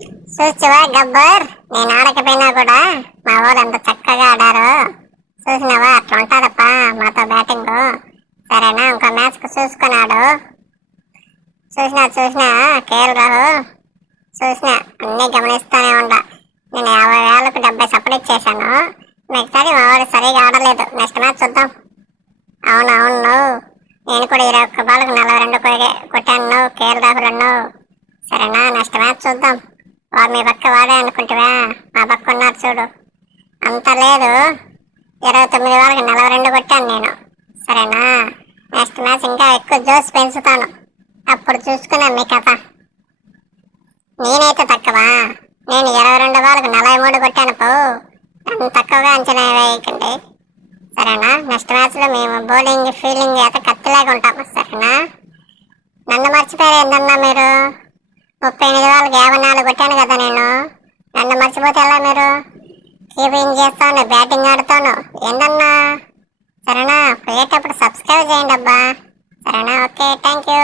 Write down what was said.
చూసావా గబ్బర్, నేను ఆడకపోయినా కూడా మా వాళ్ళు ఎంత చక్కగా ఆడారు. చూసినావా, అట్లా ఉంటుందప్ప మాతో బ్యాటింగ్. సరేనా, ఇంకో మ్యాచ్ కు చూసుకున్నాడు. చూసినా కేఎల్ రాహుల్, చూసినా అన్ని గమనిస్తూనే ఉండా. నేను 50,000కు 70 సపరేట్ చేశాను. నెక్స్ట్ అది మా వాడు సరిగా ఆడలేదు. నెక్స్ట్ మ్యాచ్ చూద్దాం. అవును, నేను కూడా 21 బాల్కు 42 కొట్టాను. కేఎల్ రాహుల్ అన్నావు. సరేనా, నెక్స్ట్ మ్యాచ్ చూద్దాం. వాడు మీ పక్క వాడే అనుకుంటావా? మా పక్క ఉన్నారు చూడు. అంత లేదు, 29 బాల్కి 42 కొట్టాను నేను. సరేనా, నెక్స్ట్ మ్యాచ్ ఇంకా ఎక్కువ జోస్ పెంచుతాను. అప్పుడు చూసుకున్నాం మీ కథ. నేనైతే తక్కువా, నేను 22 బాల్కు 43 కొట్టాను. పో, నన్ను తక్కువగా అంచనా వేయకండి. సరేనా, నెక్స్ట్ మ్యాచ్ లో మేము బౌలింగ్ ఫీల్డింగ్ అయితే కత్తిలాగా ఉంటాము. సరేనా, నన్ను మర్చిపోయారు ఏందన్నా మీరు? 38 బాల్కి 54 కొట్టాను కదా నేను. నన్ను మర్చిపోతే ఎలా మీరు? కీపింగ్ చేస్తాను, బ్యాటింగ్ ఆడుతాను ఏందన్నా. సరేనా, పోయేటప్పుడు సబ్స్క్రైబ్ చేయండి అబ్బా. సరేనా, ఓకే, థ్యాంక్ యూ.